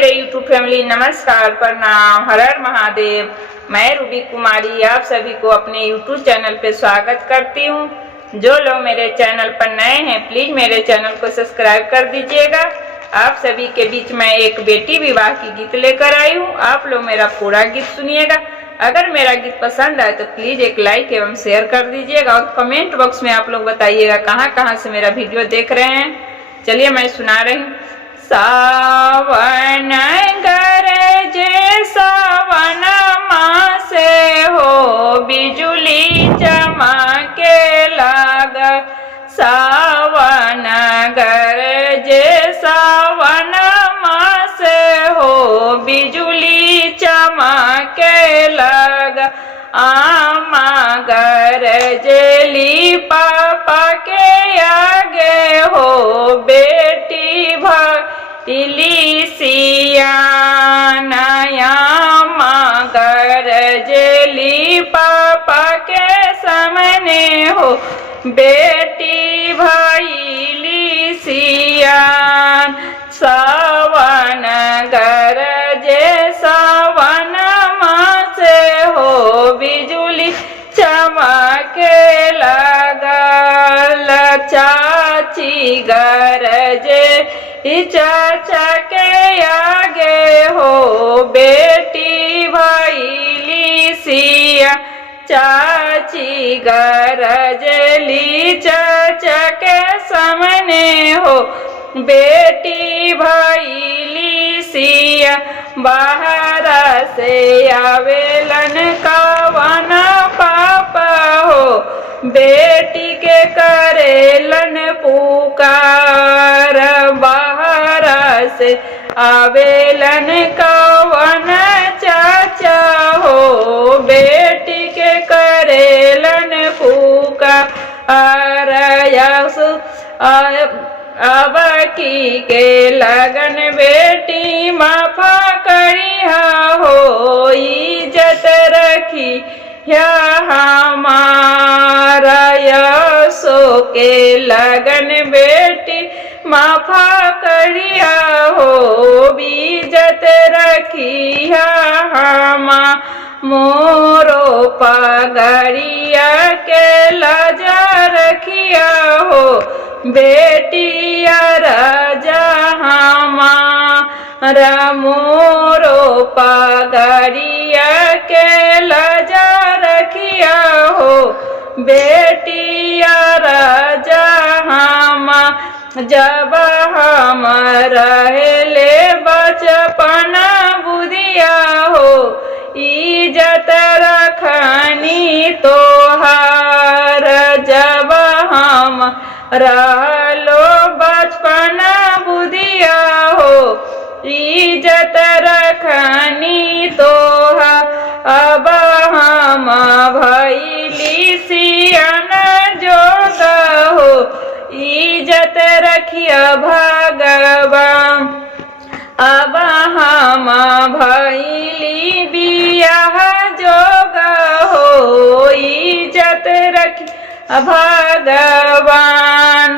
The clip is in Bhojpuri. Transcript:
मेरे YouTube फैमिली, नमस्कार, प्रणाम, हर हर महादेव। मैं रूबी कुमारी आप सभी को अपने YouTube चैनल पे स्वागत करती हूँ। जो लोग मेरे चैनल पर नए हैं प्लीज मेरे चैनल को सब्सक्राइब कर दीजिएगा। आप सभी के बीच में एक बेटी विवाह की गीत लेकर आई हूँ। आप लोग मेरा पूरा गीत सुनिएगा। अगर मेरा गीत पसंद आए तो प्लीज एक लाइक एवं शेयर कर दीजिएगा और कमेंट बॉक्स में आप लोग बताइएगा कहाँ से मेरा वीडियो देख रहे हैं। चलिए मैं सुना रही हूँ। सावन गरजे सावन मासे हो, बिजुली चमके लाग। सावन गरजे सावन मासे हो, बिजुली चमके लाग। आमा गरजली पापा के आगे हो, बेटी भइली सियाना। आमा गरजली पापा के सामने हो, बेटी भइली सियान। सावन गरजे सावन मासे हो, बिजुली चमके लगल। चाची गरजे चाचा के आगे हो, बेटी भइली सिया। चाची गरजली चाचा के सामने हो, बेटी भइली सिया। बाहर से आवेलन कवन पापा हो, बेटी के करेलन पुकार। बाहर से आवेलन कवन चाचा हो, बेटी के करेलन पुकार। अब की के लगन बेटी माफा करिया हो, इज्जत रखी हमारा। यसो के लगन बेटी माफा करिया हो, इज्जत रखी हमा। मोरो पगड़िया के लजा रखिया हो, बेटिया राजा हमारा। मोरो पगड़िया के लजा रखिया हो, बेटिया राजा हमा। जब हम रहले बचपन बुधिया हो, इज्जत रखनी तोहार। जब हम रहलो बचपन बुधिया हो, इज्जत रखनी तोहार। अब हम भइली सियान जोग हो, इज्जत रखिया भगवान। अब हम भइली बियाह जोग हो, इज्जत रखिया भगवान।